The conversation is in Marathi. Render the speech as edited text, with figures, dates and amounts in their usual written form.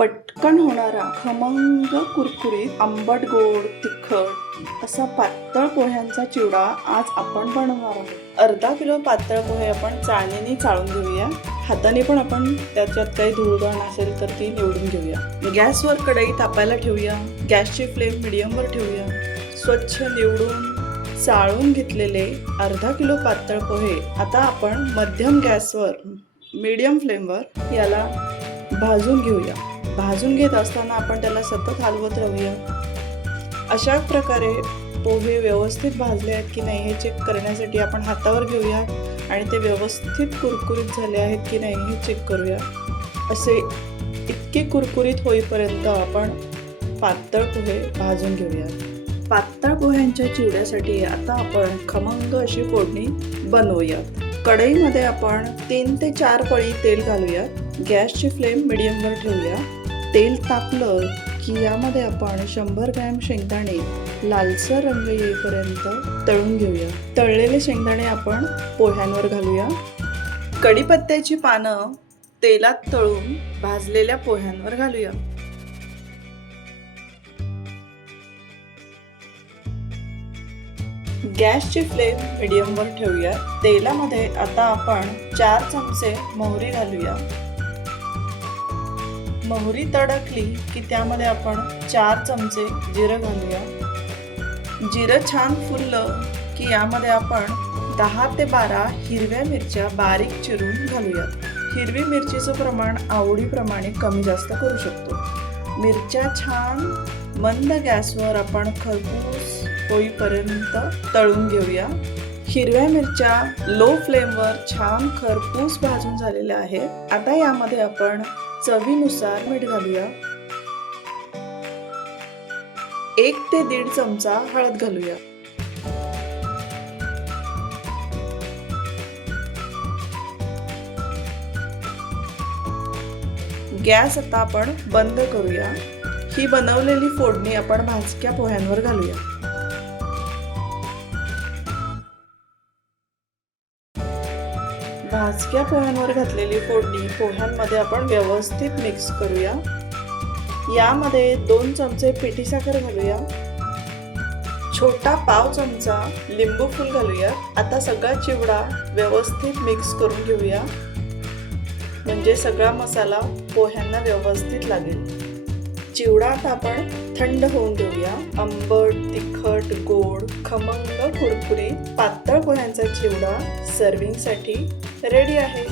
पटकन होणारा खमंग कुरकुरीत आंबट गोड तिखट असा पातळ पोह्यांचा चिवडा आज आपण बनवणार आहोत। अर्धा किलो पातळ पोहे आपण चाळणीने चाळून घेऊया। हाताने पण आपण त्याच्यात काही धूळदाण असेल तर ती निवडून घेऊया। गॅसवर कढई तापायला ठेवूया। गॅसची फ्लेम मीडियमवर ठेवूया। स्वच्छ निवडून चाळून घेतलेले अर्धा किलो पातळ पोहे आता आपण मध्यम गॅसवर मीडियम फ्लेमवर याला भाजून घेऊया। भाजून घेत असताना आपण त्याला सतत हलवत राहूया। अशा प्रकारे पोहे व्यवस्थित भाजले आहेत की नाही हे चेक करण्यासाठी आपण हातावर घेऊया आणि ते व्यवस्थित कुरकुरीत झाले आहेत की नाही हे चेक करूया। असे इतके कुरकुरीत होईपर्यंत आपण पातळ पोहे भाजून घेऊया। पातळ पोह्यांच्या चिवड्यासाठी आता आपण खमंग अशी फोडणी बनवूयात। कढईमध्ये आपण 3 ते 4 पळी तेल घालूया। गॅसची फ्लेम मीडियमवर ठेवूया। तेल तापलं की यामध्ये आपण 100 ग्रॅम शेंगदाणे लालसर रंग येईपर्यंत तळून घेऊया। तळलेले शेंगदाणे आपण पोह्यांवर घालूया। कढीपत्त्याची पानं तेलात तळून भाजलेल्या पोह्यांवर घालूया। गॅसची फ्लेम मीडियमवर ठेवूया। तेलामध्ये आता आपण 4 चमचे मोहरी घालूया। मोहरी तडकली की त्यामध्ये आपण 4 चमचे जिरं घालूया। जिरं छान फुललं की यामध्ये आपण 10 ते 12 हिरव्या मिरच्या बारीक चिरून घालूया। हिरवी मिरचीचं प्रमाण आवडीप्रमाणे कमी जास्त करू शकतो। मिरच्या छान मंद गॅसवर आपण खरपूस होईपर्यंत तळून घेऊया। हिरव्या मिरच्या लो फ्लेमवर छान खरपूस भाजून झालेल्या आहेत। आता यामध्ये आपण चवीनुसार मीठ घालूया। 1 ते 1.5 चमचा हळद घालूया। गॅस आता आपण बंद करूया। ही बनवलेली फोडणी आपण भाजक्या पोह्यांवर घालूया। भाजक्या पोह्यांवर घातलेली फोडणी पोह्यांमध्ये आपण व्यवस्थित मिक्स करूया। यामध्ये 2 चमचे पिठी साखर घालूया। छोटा पाव चमचा लिंबू फूल घालूया। आता सगळा चिवडा व्यवस्थित मिक्स करून घेऊया, म्हणजे सगळा मसाला पोह्यांना व्यवस्थित लागेल। चिवडा आता आपण थंड होऊन देऊया। आंबट तिखट गोड खमंग कुरकुरीत पातळ पोह्यांचा चिवडा सर्विंगसाठी रेडी आहे।